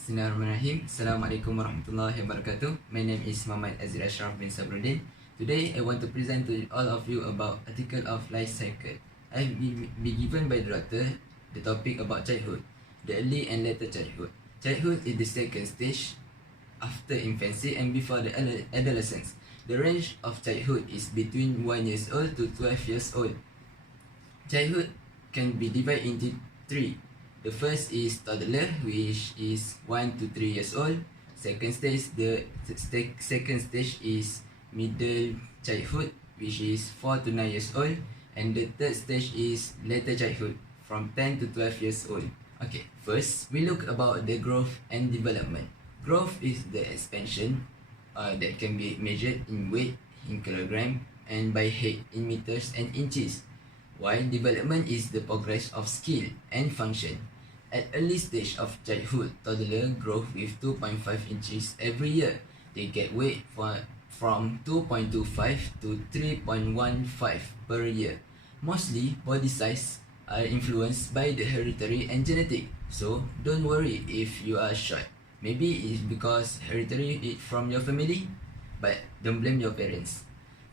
Bismillahirrahmanirrahim. Assalamualaikum warahmatullahi wabarakatuh. My name is Muhammad Azir Ashraf bin Sabruddin. Today, I want to present to all of you about article of life cycle. I have been given by the author the topic about childhood, the early and later childhood. Childhood is the second stage after infancy and before the adolescence. The range of childhood is between 1 years old to 12 years old. Childhood can be divided into three. The first is toddler, which is 1 to 3 years old. Second stage is middle childhood, which is 4 to 9 years old. And the third stage is later childhood, from 10 to 12 years old. Okay, first we look about the growth and development. Growth is the expansion that can be measured in weight, in kilogram, and by height in meters and inches. While development is the progress of skill and function. At early stage of childhood, toddler grow with 2.5 inches every year. They get weight from 2.25 to 3.15 per year. Mostly, body size are influenced by the hereditary and genetic. So, don't worry if you are short. Maybe it's because hereditary is from your family, but don't blame your parents.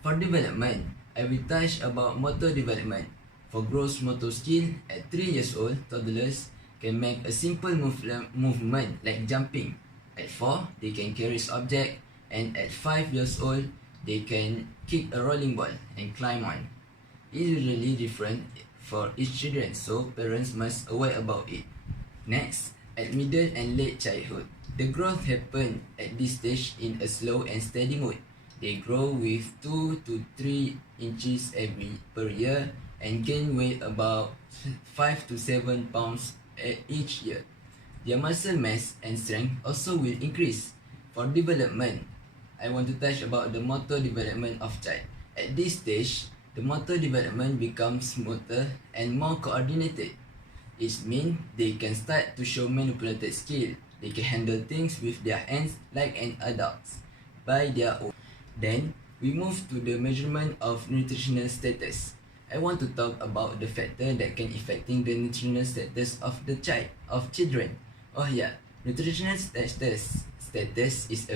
For development, I will touch about motor development. For gross motor skill, at 3 years old, toddlers can make a simple movement like jumping. At 4, they can carry object, and at 5 years old, they can kick a rolling ball and climb on. It is really different for each children, so parents must aware about it. Next, at middle and late childhood, the growth happen at this stage in a slow and steady mode. They grow with 2 to 3 inches per year and gain weight about 5 to 7 pounds each year. Their muscle mass and strength also will increase. For development, I want to touch about the motor development of child. At this stage, the motor development becomes smoother and more coordinated. It means they can start to show manipulated skill. They can handle things with their hands like an adult by their own. Then, we move to the measurement of nutritional status. I want to talk about the factor that can affecting the nutritional status of the children. Oh yeah, nutritional status is a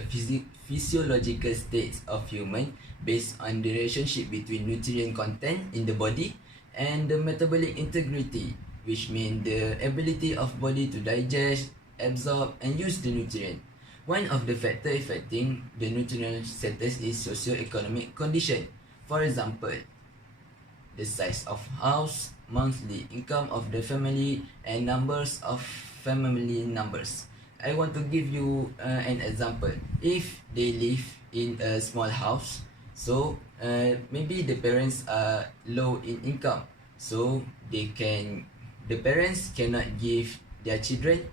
physiological state of human based on the relationship between nutrient content in the body and the metabolic integrity, which means the ability of body to digest, absorb, and use the nutrient. One of the factors affecting the nutritional status is socio-economic condition. For example, the size of house, monthly income of the family, and numbers of family members. I want to give you an example. If they live in a small house, so maybe the parents are low in income, so the parents cannot give their children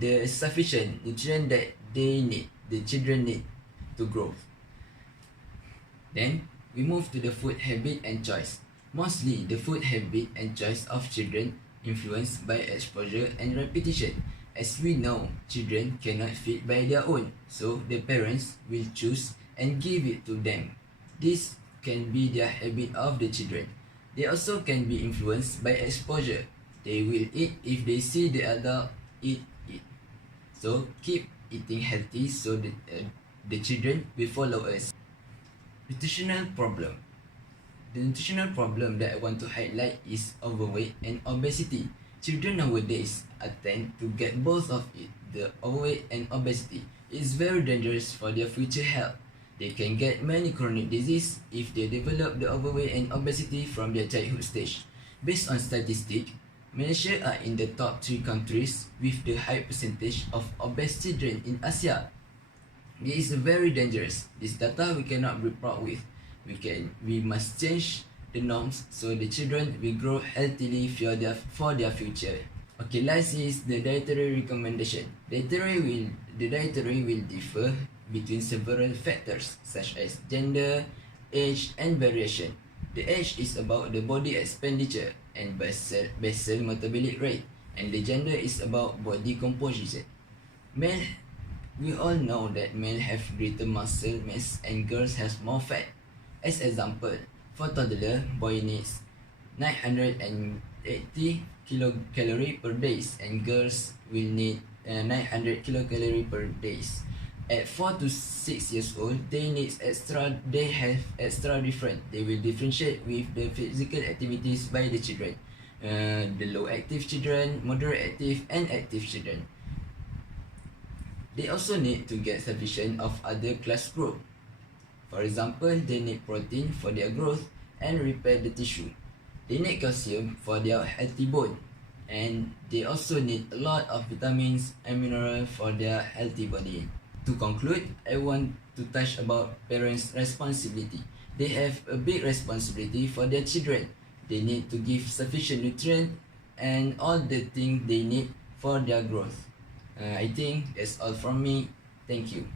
the sufficient nutrient that the children need to grow. Then we move to the food habit and choice. Mostly, the food habit and choice of children influenced by exposure and repetition. As we know, children cannot feed by their own, so the parents will choose and give it to them. This can be their habit of the children. They also can be influenced by exposure. They will eat if they see the adult eat it. So keep eating healthy so that the children will follow us. Nutritional problem. The nutritional problem that I want to highlight is overweight and obesity. Children nowadays tend to get both of it, the overweight and obesity. It is very dangerous for their future health. They can get many chronic diseases if they develop the overweight and obesity from their childhood stage. Based on statistics, Malaysia are in the top 3 countries with the high percentage of obese children in Asia. It is very dangerous. This data we cannot be proud with. We must change the norms so the children will grow healthily for their future. Okay, last is the dietary recommendation. The dietary will differ between several factors such as gender, age, and variation. The age is about the body expenditure and basal metabolic rate, and the gender is about body composition. We all know that male have greater muscle mass and girls have more fat. As example, for toddler, boy needs 980 kilocalorie per day and girls will need 900 kilocalorie per day. At 4 to 6 years old, they have extra different. They will differentiate with the physical activities by the children. The low active children, moderate active, and active children. They also need to get sufficient of other class group. For example, they need protein for their growth and repair the tissue. They need calcium for their healthy bone. And they also need a lot of vitamins and minerals for their healthy body. To conclude, I want to touch about parents' responsibility. They have a big responsibility for their children. They need to give sufficient nutrient and all the things they need for their growth. I think that's all from me. Thank you.